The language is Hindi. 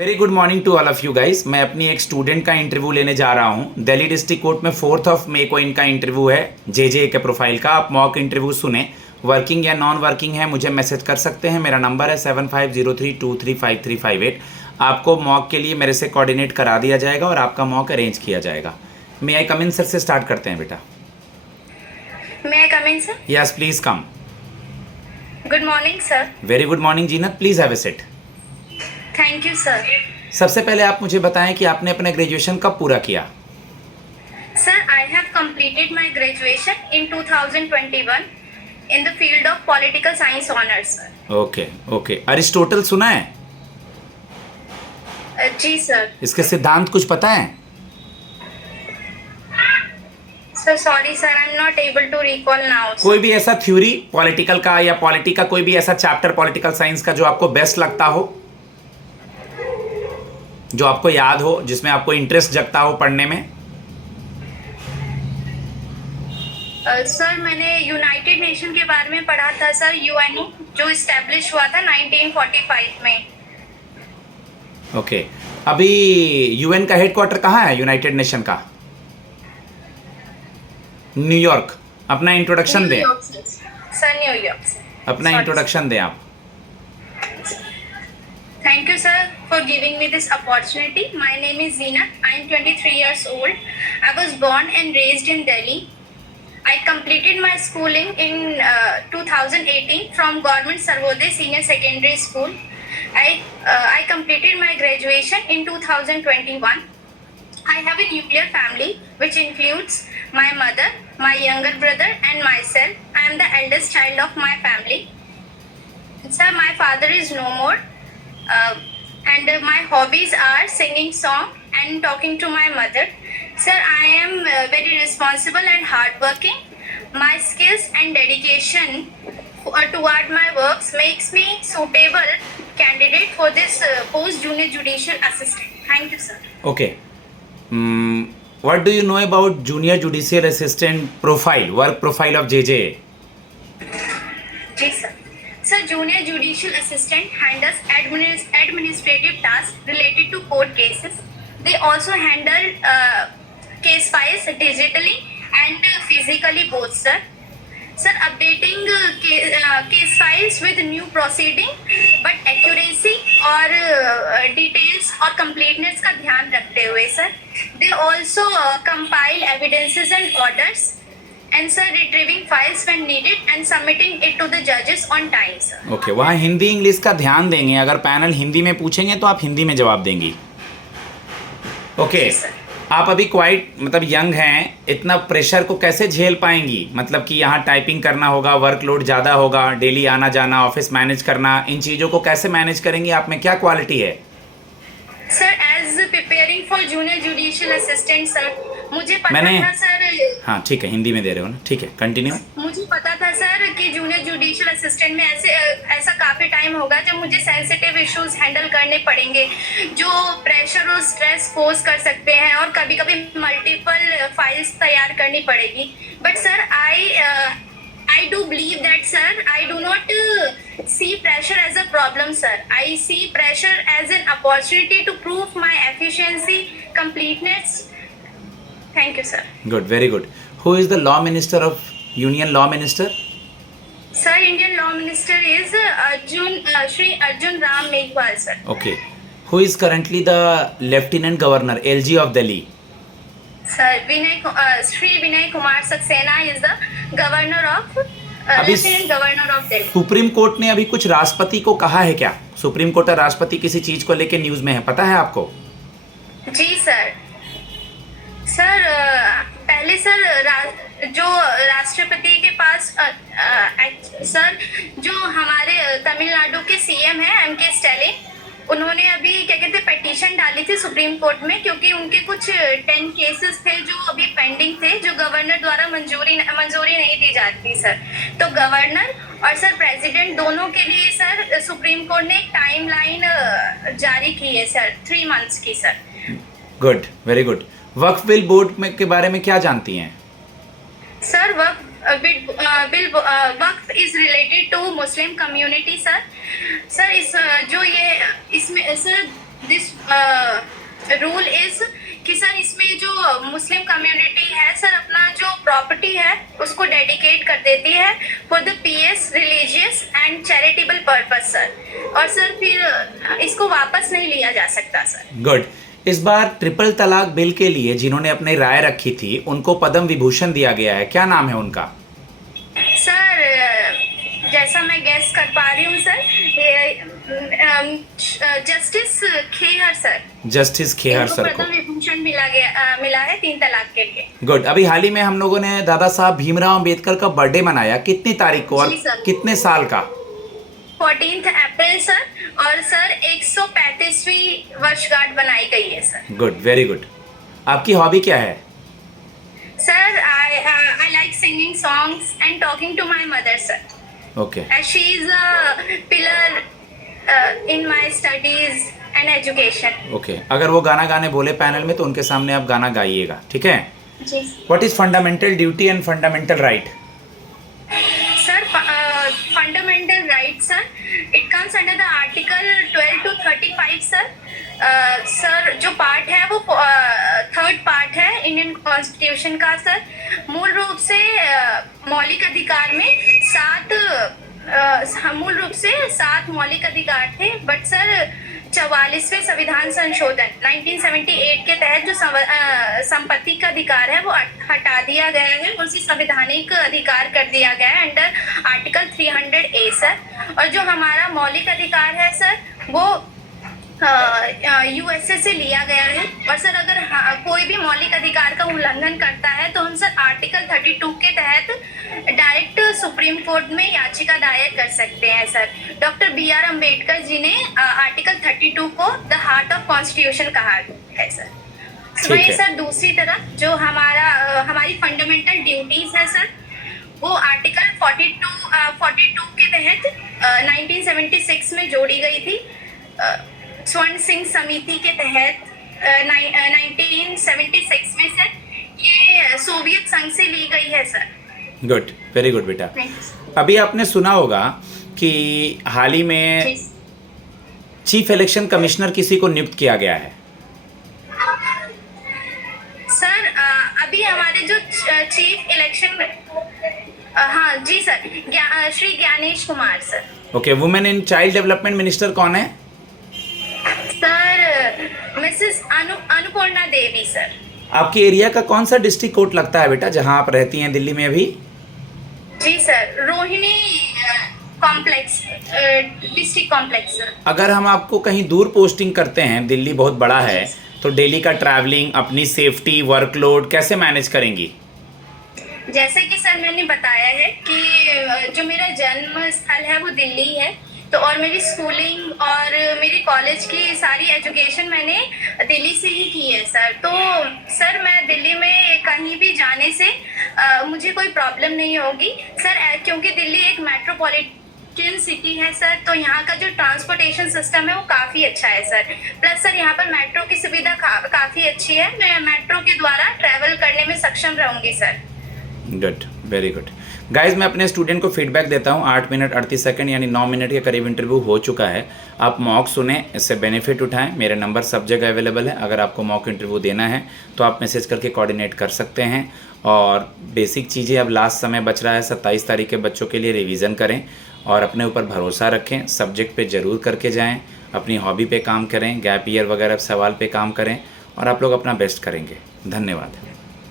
Very good morning to all of you guys. मैं अपनी एक स्टूडेंट का इंटरव्यू लेने जा रहा हूँ। दिल्ली डिस्ट्रिक्ट कोर्ट में 4 मई को इनका इंटरव्यू है जे के प्रोफाइल का। आप मॉक इंटरव्यू सुने। वर्किंग या नॉन वर्किंग है मुझे मैसेज कर सकते हैं। मेरा नंबर है 7503235358। आपको मॉक के लिए मेरे से कोऑर्डिनेट करा दिया जाएगा और आपका मॉक अरेंज किया जाएगा। मे आई कम इन सर से स्टार्ट करते हैं बेटा। May I come in, sir? Yes please come. Good morning, sir. Very good morning Zeenat, please have a seat. Thank you, sir. सबसे पहले आप मुझे बताएं कि आपने अपना ग्रेजुएशन कब पूरा किया। Sir, I have completed my graduation in 2021 in the field of political science honors, sir. Okay okay. Aristotle सुना है? जी सर। इसके सिद्धांत कुछ पता है? Sir, sorry, sir. I'm not able to recall now. Sir. कोई भी ऐसा थ्योरी पॉलिटिकल का या पॉलिटी का कोई भी ऐसा चैप्टर पॉलिटिकल साइंस का जो आपको बेस्ट लगता हो, जो आपको याद हो, जिसमें आपको इंटरेस्ट जगता हो पढ़ने में? सर मैंने यूनाइटेड नेशन के बारे में पढ़ा था सर, यूएनओ जो इस्टेब्लिश हुआ था 1945 में। ओके। अभी यूएन का हेडक्वार्टर कहाँ है यूनाइटेड नेशन का? न्यूयॉर्क। अपना इंट्रोडक्शन दें। Sir New York. अपना इंट्रोडक्शन दें आप। Thank you, sir, for giving me this opportunity. My name is Zeenat. I am 23 years old. I was born and raised in Delhi. I completed my schooling in 2018 from Government Sarvodaya Senior Secondary School. I completed my graduation in 2021. I have a nuclear family which includes my mother, my younger brother, and myself. I am the eldest child of my family. Sir, my father is no more. And my hobbies are singing song and talking to my mother. Sir, I am very responsible and hardworking. My skills and dedication toward my works makes me suitable candidate for this post junior judicial assistant. Thank you, sir. Okay. What do you know about junior judicial assistant profile, work profile of JJ? Ji, sir. Sir, junior judicial assistant handles administrative tasks related to court cases. They also handle case files digitally and physically both, sir. Sir, updating case files with new proceeding, but accuracy or details or completeness का ध्यान रखते हुए, sir. They also compile evidences and orders. And sir, retrieving files when needed and submitting it to the judges on time, sir. Okay वहाँ हिंदी इंग्लिश का ध्यान देंगे। अगर पैनल हिंदी में पूछेंगे तो आप हिंदी में जवाब देंगी। ओके। आप अभी क्वाइट मतलब यंग हैं, इतना प्रेशर को कैसे झेल पाएंगी? मतलब कि यहाँ टाइपिंग करना होगा, वर्कलोड ज़्यादा होगा, डेली आना जाना, ऑफिस मैनेज करना, इन चीज़ों को कैसे मैनेज करेंगी? आप में क्या क्वालिटी है? Sir, as preparing for junior judicial assistant sir, मुझे पता था सर। हाँ ठीक है, हिंदी में दे रहे हो ना, ठीक है कंटिन्यू। मुझे पता था सर कि जूनियर जुडिशियल असिस्टेंट में ऐसा काफ़ी टाइम होगा जब मुझे सेंसिटिव इश्यूज हैंडल करने पड़ेंगे, जो प्रेशर और स्ट्रेस पोज कर सकते हैं, और कभी कभी मल्टीपल फाइल्स तैयार करनी पड़ेगी। But sir I do believe that, sir, I do not see pressure as a problem, sir. I see pressure as an opportunity to prove my efficiency, completeness. Thank you, sir. Good, very good. Who is the law minister of Union Law Minister? Sir, Indian Law Minister is Shri Arjun Ram Meghwal, sir. Okay. Who is currently the Lieutenant Governor, LG of Delhi? Sir, Shri Vinay Kumar Saxena is the Governor of Lieutenant Governor of Delhi. Supreme court ने अभी कुछ राष्ट्रपति को कहा है क्या? सुप्रीम कोर्ट और राष्ट्रपति किसी चीज को लेके न्यूज में है, पता है आपको? जी सर। सर पहले सर जो राष्ट्रपति के पास सर जो हमारे तमिलनाडु के सीएम हैं एमके स्टैलिन, उन्होंने अभी क्या कहते हैं पिटीशन डाली थी सुप्रीम कोर्ट में, क्योंकि उनके कुछ 10 केसेस थे जो अभी पेंडिंग थे, जो गवर्नर द्वारा मंजूरी नहीं दी जाती सर। तो गवर्नर और सर प्रेसिडेंट दोनों के लिए सर सुप्रीम कोर्ट ने एक टाइमलाइन जारी की है सर, 3 months की sir. Good, very good. Waqf bill board में के बारे में क्या जानती हैं? Sir Waqf is related to Muslim community sir. Sir इसमें सर दिस रूल इज कि सर इसमें जो मुस्लिम कम्युनिटी है सर अपना जो प्रॉपर्टी है उसको डेडिकेट कर देती है for the PS religious and charitable purpose sir, और सर फिर इसको वापस नहीं लिया जा सकता सर। गुड। इस बार ट्रिपल तलाक बिल के लिए जिन्होंने अपनी राय रखी थी उनको पद्म विभूषण दिया गया है, क्या नाम है उनका? सर जैसा मैं गेस कर पा रही हूँ sir, justice Khehar sir. Justice Khehar sir को पद्म विभूषण मिला है 3 तलाक के लिए। गुड। अभी हाल ही में हम लोगों ने दादा साहब भीमराव अंबेडकर का बर्थडे मनाया, कितनी तारीख को और जी सर। कितने साल का? 14 अप्रैल सर, और सर 135वीं वर्षगांठ बनाई गई है सर। Good, very good. आपकी हॉबी क्या है? Sir I like singing songs and talking to my mother sir, okay as she is a pillar in my studies and education। Okay. अगर वो गाना गाने बोले पैनल में तो उनके सामने आप गाना गाइएगा, ठीक है? जी what is fundamental duty and fundamental right? Sir, fundamental rights sir, it comes under the article 12 to 35 sir. Sir जो पार्ट है वो 3rd पार्ट है इंडियन कॉन्स्टिट्यूशन का सर। मूल रूप से मौलिक अधिकार में 7 मौलिक अधिकार थे, बट सर 44वें संविधान संशोधन 1978 के तहत जो संपत्ति का अधिकार है वो हटा दिया गया है, उसी संवैधानिक अधिकार कर दिया गया है अंडर आर्टिकल 300A सर। और जो हमारा मौलिक अधिकार है सर वो यूएसए से लिया गया है, और सर अगर कोई भी मौलिक अधिकार का उल्लंघन करता है तो हम सर आर्टिकल 32 के तहत डायरेक्ट सुप्रीम कोर्ट में याचिका दायर कर सकते हैं sir. Doctor BR Ambedkar ji ने आर्टिकल 32 को द हार्ट ऑफ कॉन्स्टिट्यूशन कहा है सर। वही सर दूसरी तरफ जो हमारी फंडामेंटल ड्यूटीज है सर वो आर्टिकल 42 के तहत 1976 में जोड़ी गई थी, स्वर्ण सिंह समिति के तहत 1976 में सर, ये सोवियत संघ से ली गई है सर। गुड, वेरी गुड बेटा। अभी आपने सुना होगा कि हाल ही में चीफ इलेक्शन कमिश्नर किसी को नियुक्त किया गया है। सर अभी हमारे जो चीफ इलेक्शन हाँ जी sir, Shri Gyanesh Kumar sir. Okay. Women in child development minister कौन है? Sir Mrs Annapurna Devi sir. आपके एरिया का कौन सा डिस्ट्रिक्ट कोर्ट लगता है बेटा जहां आप रहती हैं दिल्ली में अभी? जी sir, Rohini complex, district complex sir. अगर हम आपको कहीं दूर पोस्टिंग करते हैं, दिल्ली बहुत बड़ा है, तो डेली का ट्रैवलिंग, अपनी सेफ्टी, वर्कलोड कैसे मैनेज करेंगी? जैसे कि सर मैंने बताया है कि जो मेरा जन्म स्थल है वो दिल्ली है, तो और मेरी स्कूलिंग और मेरी कॉलेज की सारी एजुकेशन मैंने दिल्ली से ही की है सर। तो सर मैं दिल्ली में कहीं भी जाने से मुझे कोई प्रॉब्लम नहीं होगी सर, क्योंकि दिल्ली एक मेट्रोपॉलिटन सिटी है सर, तो यहाँ का जो ट्रांसपोर्टेशन सिस्टम है वो काफ़ी अच्छा है सर। प्लस सर यहाँ पर मेट्रो की सुविधा काफ़ी अच्छी है, मैं मेट्रो के द्वारा ट्रैवल करने में सक्षम रहूँगी sir. Good, very good. Guys मैं अपने स्टूडेंट को फीडबैक देता हूँ। 8 मिनट 38 सेकंड यानी 9 मिनट के करीब इंटरव्यू हो चुका है। आप मॉक सुने, इससे बेनिफिट उठाएं। मेरे नंबर सब जगह अवेलेबल है। अगर आपको मॉक इंटरव्यू देना है तो आप मैसेज करके कोऑर्डिनेट कर सकते हैं। और बेसिक चीज़ें अब लास्ट समय बच रहा है, 27 तारीख के बच्चों के लिए रिवीजन करें और अपने ऊपर भरोसा रखें। सब्जेक्ट पे ज़रूर करके जाएँ, अपनी हॉबी पे काम करें, गैप ईयर वगैरह सवाल पे काम करें और आप लोग अपना बेस्ट करेंगे। धन्यवाद।